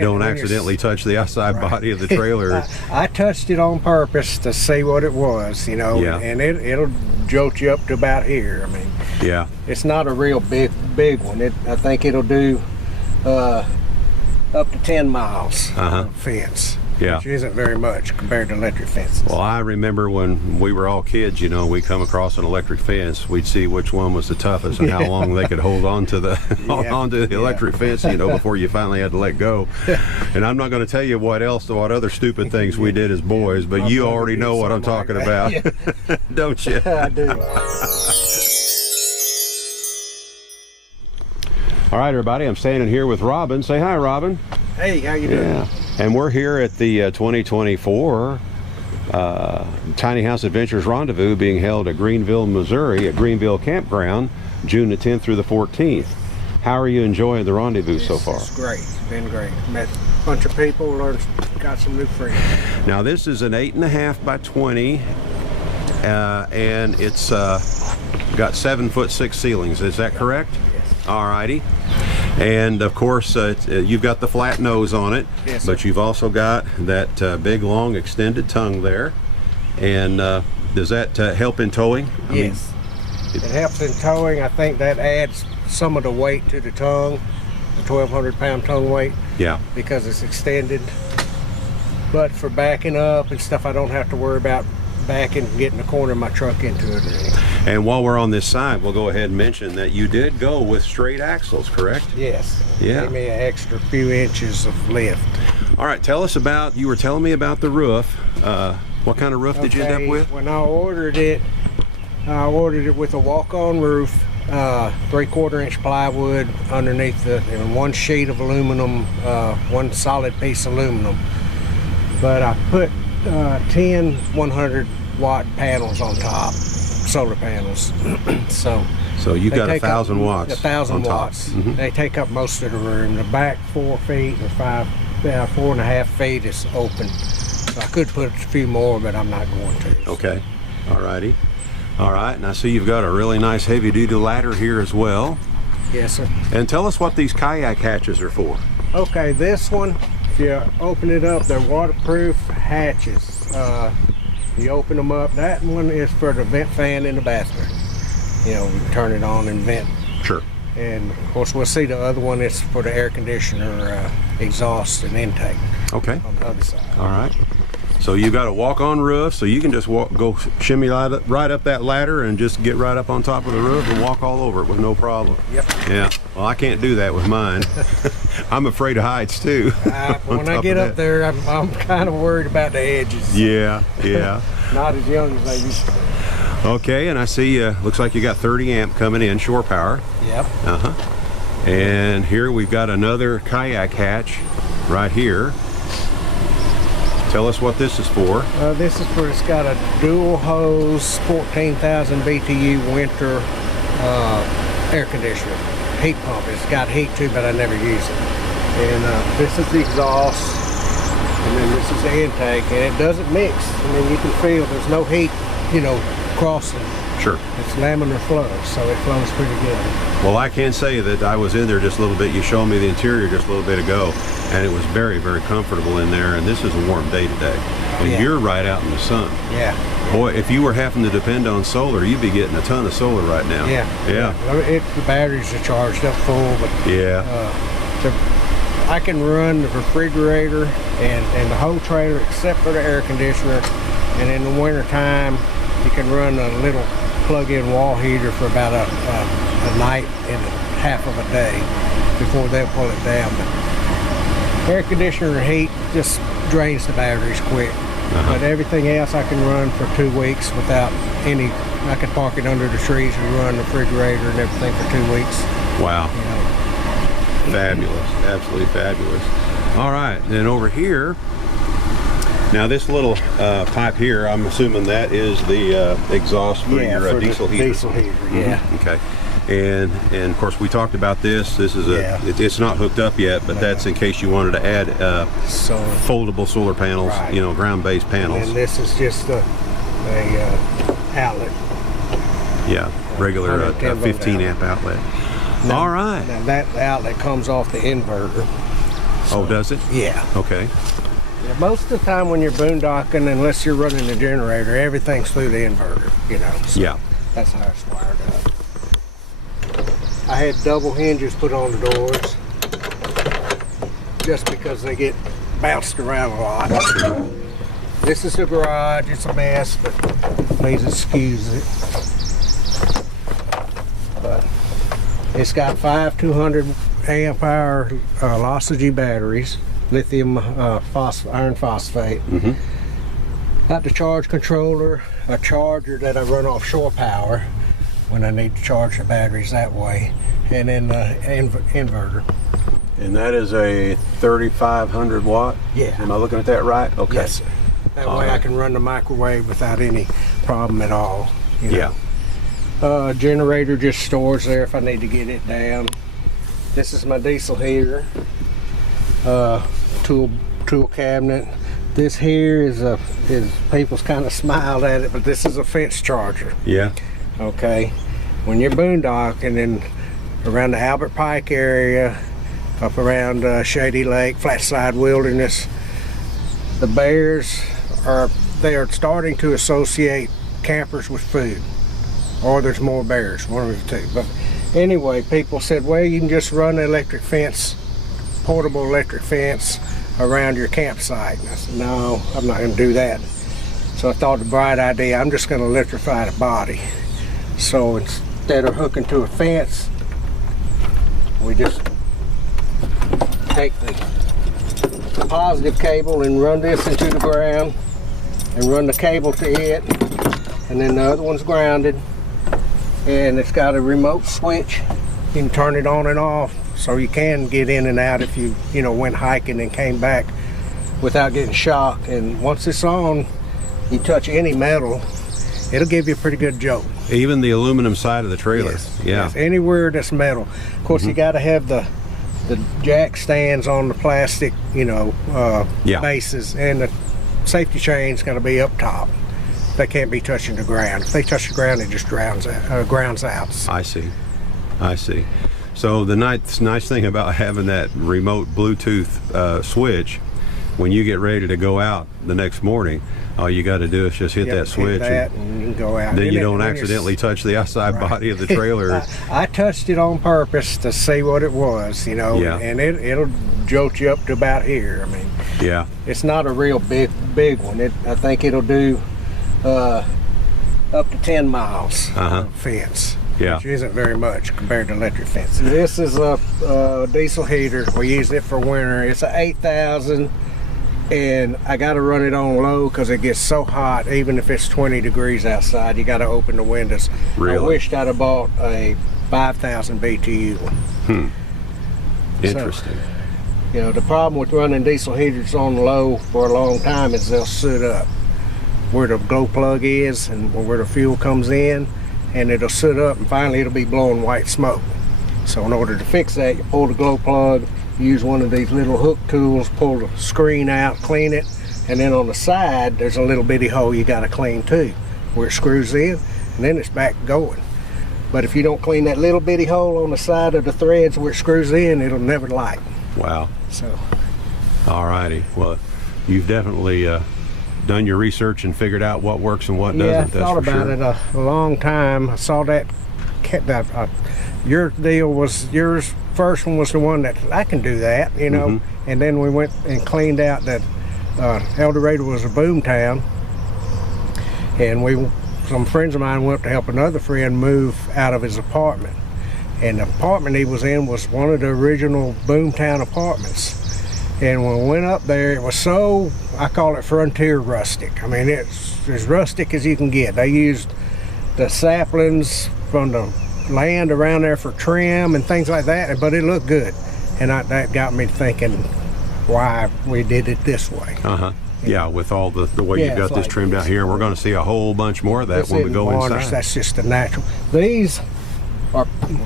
don't accidentally touch the outside body of the trailer. I touched it on purpose to see what it was, you know, and it'll jolt you up to about here. I mean, yeah, it's not a real big one. I think it'll do up to 10 miles of fence. Yeah. Which isn't very much compared to electric fences. Well, I remember when we were all kids, you know, we come across an electric fence, we'd see which one was the toughest and how long they could hold on to the onto the electric fence, you know, before you finally had to let go. And I'm not going to tell you what other stupid things we did as boys, but you already know what I'm talking about, don't you? I do. All right, everybody, I'm standing here with Robin. Say hi, Robin. Hey, how you doing? Yeah. And we're here at the 2024 Tiny House Adventures Rendezvous being held at Greenville, Missouri at Greenville Campground, June the 10th through the 14th. How are you enjoying the rendezvous so far? It's great. It's been great. Met a bunch of people, got some new friends. Now this is an 8.5 by 20 and it's got 7'6" ceilings. Is that correct? Yes. All righty. And of course, you've got the flat nose on it, yes, but you've also got that big, long, extended tongue there. And does that help in towing? Yes, it helps in towing. I think that adds some of the weight to the tongue, the 1,200-pound tongue weight. Yeah. Because it's extended. But for backing up and stuff, I don't have to worry about backing, getting the corner of my truck into it. And while we're on this side, we'll go ahead and mention that you did go with straight axles, correct? Yes. Yeah. Gave me an extra few inches of lift. All right, tell us about, you were telling me about the roof. What kind of roof did you end up with? When I ordered it with a walk-on roof, 3/4 inch plywood underneath and one sheet of aluminum, one solid piece of aluminum. But I put 10 100-watt panels on top, solar panels. So you got 1,000 watts. 1,000 watts. Mm-hmm. They take up most of the room. The back 4 feet or 4.5 feet is open. So I could put a few more, but I'm not going to. Okay. All righty. All right. And I see you've got a really nice heavy-duty ladder here as well. Yes, sir. And tell us what these kayak hatches are for. Okay, this one, if you open it up, they're waterproof hatches. You open them up. That one is for the vent fan in the bathroom. You know, we turn it on and vent. Sure. And of course, we'll see the other one is for the air conditioner, exhaust and intake. Okay. On the other side. All right. So you got a walk-on roof, so you can just go shimmy right up that ladder and just get right up on top of the roof and walk all over it with no problem. Yep. Yeah. Well, I can't do that with mine. I'm afraid of heights too. When I get up there, I'm kind of worried about the edges. Yeah. Yeah. Not as young as they used to be. Okay, and I see, looks like you got 30 amp coming in, shore power. Yep. And here we've got another kayak hatch right here. Tell us what this is for. This is for, it's got a dual hose, 14,000 BTU winter air conditioner, heat pump. It's got heat too, but I never use it. And this is the exhaust, and then this is the intake, and it doesn't mix. I mean, you can feel there's no heat, you know, crossing. Sure. It's laminar flow, so it flows pretty good. Well, I can say that I was in there just a little bit. You showed me the interior just a little bit ago, and it was very, very comfortable in there, and this is a warm day today. And you're right out in the sun. Yeah. Boy, if you were having to depend on solar, you'd be getting a ton of solar right now. Yeah. Yeah. The batteries are charged up full, but I can run the refrigerator and the whole trailer except for the air conditioner, and in the winter time you can run a little plug-in wall heater for about a night and half of a day before they'll pull it down. But air conditioner and heat just drains the batteries quick. But everything else I can run for 2 weeks without any. I can park it under the trees and run the refrigerator and everything for 2 weeks. Wow. You know. Fabulous. Absolutely fabulous. All right, then over here, now this little pipe here, I'm assuming that is the exhaust for your diesel heater. Diesel heater, yeah. Okay. And of course we talked about this. This is it's not hooked up yet, but that's in case you wanted to add foldable solar panels, you know, ground-based panels. And this is just a outlet. Yeah, regular 15 amp outlet. Now, all right. Now that outlet comes off the inverter. Oh, does it? Yeah. Okay. Yeah, most of the time when you're boondocking, unless you're running the generator, everything's through the inverter, you know. So Yeah. that's how it's wired up. I had double hinges put on the doors just because they get bounced around a lot. This is the garage. It's a mess, but please excuse it. But it's got 5 200 amp hour Rustic batteries, lithium iron phosphate. Got the charge controller, a charger that I run off shore power when I need to charge the batteries that way, and then the inverter. And that is a 3,500 watt? Yeah. Am I looking at that right? Okay. Yes, sir. That way I can run the microwave without any problem at all. You know? Yeah. Generator just stores there if I need to get it down. This is my diesel heater. Tool cabinet. This here is people's kind of smiled at it, but this is a fence charger. Yeah. Okay. When you're boondocking and around the Albert Pike area, up around Shady Lake, Flatside Wilderness, the bears are starting to associate campers with food, or there's more bears, one of the two. But anyway, people said, well, you can just run an electric fence, portable electric fence around your campsite. And I said, no, I'm not going to do that. So I thought the bright idea, I'm just going to electrify the body. So instead of hooking to a fence, we just take the positive cable and run this into the ground and run the cable to it, and then the other one's grounded, and it's got a remote switch. You can turn it on and off, so you can get in and out if you went hiking and came back without getting shocked. And once it's on, you touch any metal, it'll give you a pretty good jolt. Even the aluminum side of the trailer. Yes, Yeah. yes, anywhere that's metal. Of course, you got to have the jack stands on the plastic, Yeah. bases, and the safety chain's got to be up top. They can't be touching the ground. If they touch the ground, it just grounds out. I see. So the nice thing about having that remote Bluetooth switch, when you get ready to go out the next morning, all you got to do is just hit that switch, and you can go out. then And you don't accidentally touch the outside body of the trailer. I touched it on purpose to see what it was, Yeah. and it'll jolt you up to about here. I mean, Yeah. it's not a real big one. I think it'll do up to 10 miles fence. Yeah. Which isn't very much compared to electric fence. This is a diesel heater. We use it for winter. It's a 8,000, and I got to run it on low because it gets so hot. Even if it's 20 degrees outside, you got to open the windows. Really? I wished I'd have bought a 5,000 BTU one. Interesting. So, the problem with running diesel heaters on low for a long time is they'll soot up where the glow plug is and where the fuel comes in, and it'll soot up, and finally it'll be blowing white smoke. So in order to fix that, you pull the glow plug, use one of these little hook tools, pull the screen out, clean it, and then on the side there's a little bitty hole you got to clean too, where it screws in, and then it's back going. But if you don't clean that little bitty hole on the side of the threads where it screws in, it'll never light. Wow. So All righty. Well, you've definitely done your research and figured out what works and what doesn't. yeah, I That's thought for about sure. it a long time. I saw that your deal was, yours first one was the one that I can do that, and then we went and cleaned out that El Dorado was a boom town, and some friends of mine went to help another friend move out of his apartment, and the apartment he was in was one of the original boomtown apartments. And when we went up there, it was so, I call it frontier rustic. I mean, it's as rustic as you can get. They used the saplings from the land around there for trim and things like that, but it looked good. And that got me thinking why we did it this way. Yeah, with all the way you've got it's this like trimmed out here, we're going to see a whole bunch more of that This when we isn't go varnish, inside. that's just the natural. These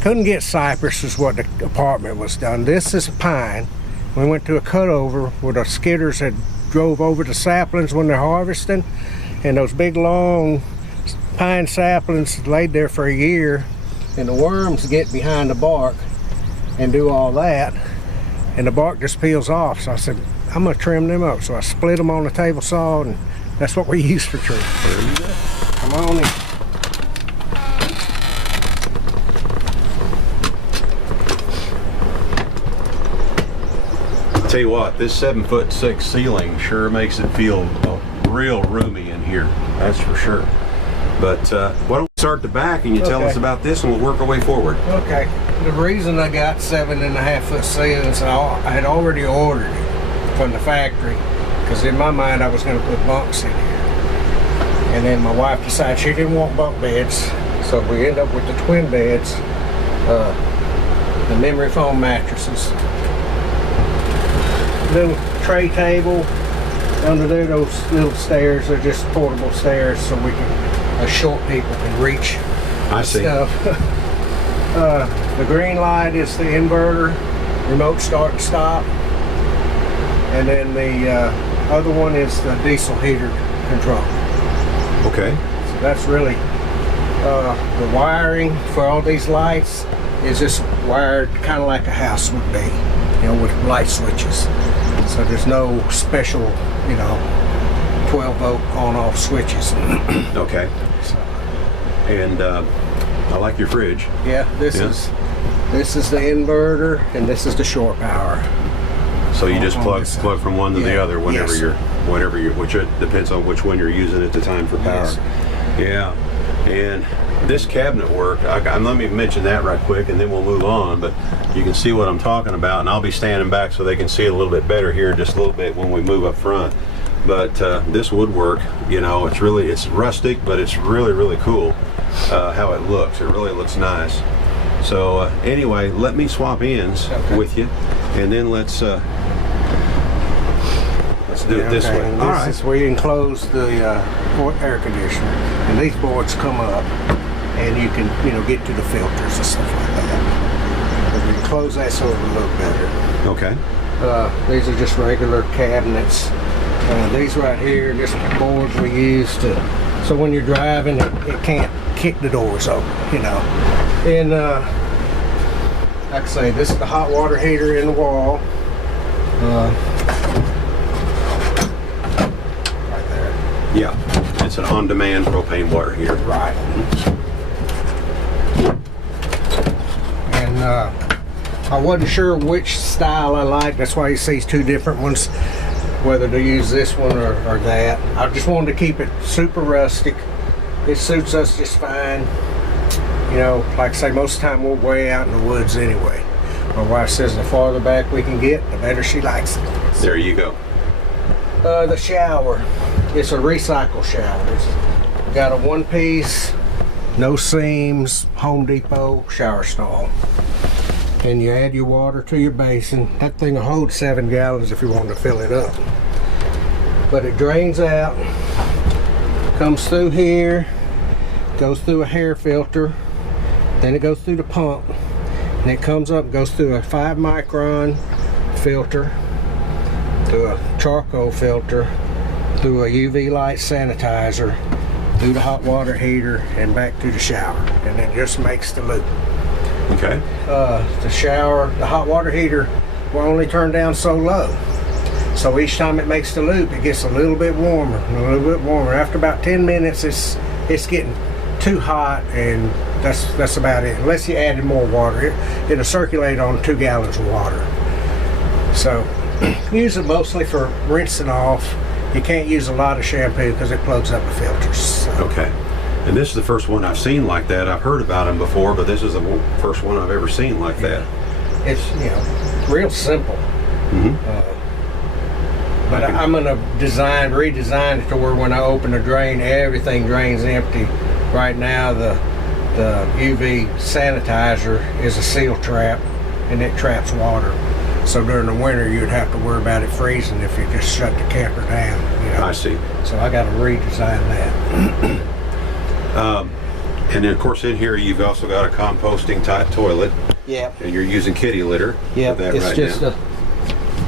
couldn't get cypress is what the apartment was done. This is pine. We went to a cutover where the skidders had drove over the saplings when they're harvesting, and those big long pine saplings laid there for a year, and the worms get behind the bark and do all that, and the bark just peels off. So I said, I'm gonna trim them up. So I split them on the table saw, and that's what we use for trim. There you go. Come on in. Tell you what, this 7'6" ceiling sure makes it feel real roomy in here. That's for sure. But why don't we start the back and you tell us about this, and we'll work our way forward. Okay. The reason I got 7.5 foot ceilings, I had already ordered it from the factory, because in my mind I was going to put bunks in here. And then my wife decided she didn't want bunk beds, so we end up with the twin beds, the memory foam mattresses. Little tray table under there. Those little stairs are just portable stairs, so we can, short people can reach. I see. Stuff. The green light is the inverter, remote start and stop, and then the other one is the diesel heater control. Okay. So that's really the wiring for all these lights is just wired kind of like a house would be, you know, with light switches. So there's no special, you know, 12 volt on-off switches. Okay. So, and I like your fridge. yeah, this is the inverter, and this is the shore power. So you just plug from one to the other whenever yes. which it depends on which one you're using at the time for power. Yes. Yeah. And this cabinet work, let me mention that right quick, and then we'll move on. But you can see what I'm talking about, and I'll be standing back so they can see it a little bit better here in just a little bit when we move up front. But this woodwork, you know, it's rustic, but it's really cool how it looks. It really looks nice. So anyway, let me swap ends with you, and then let's do it this way. And this is where you enclose the air conditioner, and these boards come up, and you can, you know, get to the filters and stuff like that. But we close that so it'll look better. Okay. These are just regular cabinets. These right here, just boards we use so when you're driving, it can't kick the doors open, you know. And like I say, this is the hot water heater in the wall. Right there. Yeah, it's an on-demand propane water heater. Right. And I wasn't sure which style I liked. That's why you see two different ones, whether to use this one or that. I just wanted to keep it super rustic. It suits us just fine. You know, like I say, most of the time we're way out in the woods anyway. My wife says the farther back we can get, the better she likes it. There you go. The shower, it's a recycle shower. It's got a one piece, no seams, Home Depot shower stall. And you add your water to your basin. That thing will hold 7 gallons if you want to fill it up. But it drains out, comes through here, goes through a hair filter, then it goes through the pump, and it comes up, goes through a 5 micron filter, through a charcoal filter, through a UV light sanitizer, through the hot water heater, and back to the shower, and then just makes the loop. Okay. The shower, the hot water heater will only turn down so low. So each time it makes the loop, it gets a little bit warmer, a little bit warmer. After about 10 minutes, it's getting too hot, and that's about it. Unless you added more water, it'll circulate on 2 gallons of water. So use it mostly for rinsing off. You can't use a lot of shampoo because it plugs up the filters. So. Okay. And this is the first one I've seen like that. I've heard about them before, but this is the first one I've ever seen like that. It's, you know, real simple. But I'm going to redesign it to where when I open the drain, everything drains empty. Right now, the UV sanitizer is a seal trap, and it traps water. So during the winter, you'd have to worry about it freezing if you just shut the camper down. You know? I see. So I got to redesign that. And then, of course, in here you've also got a composting type toilet. Yep. And you're using kitty litter. Yep. That It's right just now.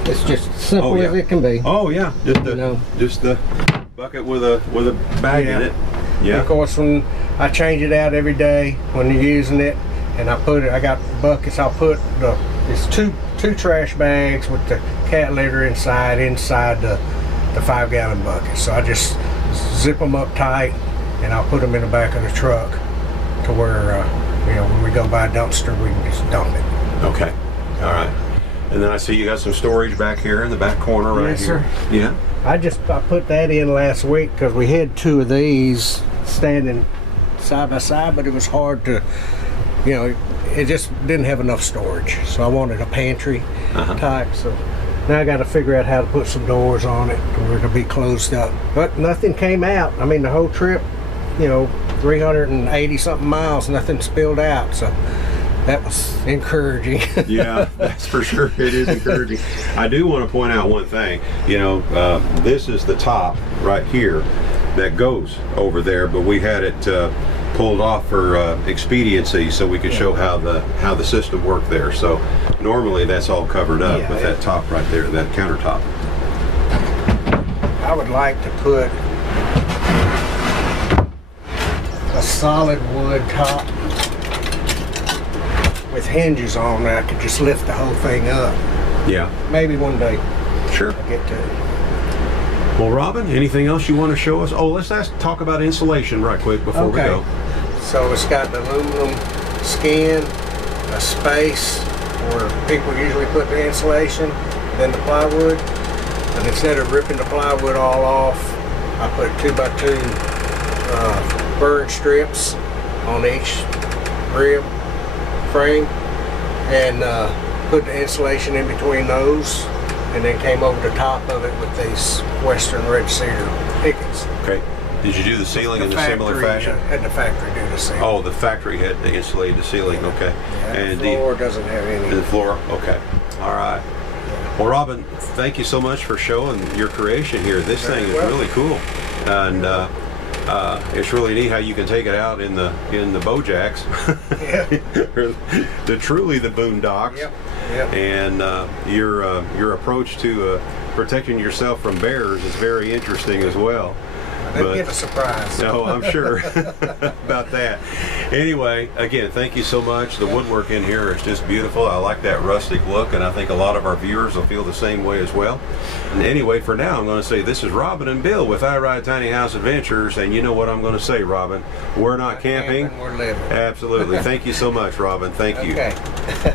it's just simple as it can be. Oh yeah, just the bucket with a bag in it. Yeah. And of course, when I change it out every day when you're using it, and I got buckets. I'll put it's 2 trash bags with the cat litter inside the 5-gallon bucket. So I just zip them up tight, and I'll put them in the back of the truck to where when we go by a dumpster, we can just dump it. Okay. All right. And then I see you got some storage back here in the back corner right Yes, here. sir. Yeah. I put that in last week because we had 2 of these standing side by side, but it was hard to, it just didn't have enough storage. So I wanted a pantry type. So now I got to figure out how to put some doors on it to where it'll be closed up. But nothing came out. I mean, the whole trip, 380 something miles, nothing spilled out. So that was encouraging. Yeah, that's for sure. It is encouraging. I do want to point out one thing. This is the top right here that goes over there, but we had it pulled off for expediency, so we could show how the system worked there. So normally that's all covered up with that top right there, that countertop. I would like to put a solid wood top with hinges on that I could just lift the whole thing up. Yeah. Maybe one day. Sure. I'll get to it. Well, Robin, anything else you want to show us? Oh, let's talk about insulation right quick before we go. So it's got the aluminum skin, a space where people usually put the insulation, then the plywood. And instead of ripping the plywood all off, I put 2x2 burn strips on each rib frame, and put the insulation in between those, and then came over the top of it with these Western red cedar pickets. Okay. Did you do the ceiling in a similar fashion? Had the factory do the ceiling. Oh, the factory had to insulate the ceiling. Okay. Yeah, and the floor doesn't have any. The floor. Okay. All right. Well, Robin, thank you so much for showing your creation here. This thing is really cool, and it's really neat how you can take it out in the Bojacks. Yeah. Truly the boondocks. Yep. Yep. And your approach to protecting yourself from bears is very interesting as well. They'll get a surprise. No, I'm sure about that. Anyway, again, thank you so much. The woodwork in here is just beautiful. I like that rustic look, and I think a lot of our viewers will feel the same way as well. And anyway, for now, I'm going to say this is Robin and Bill with I Ride Tiny House Adventures, and you know what I'm going to say, Robin. We're not camping. We're living. Absolutely. Thank you so much, Robin. Thank you. Okay.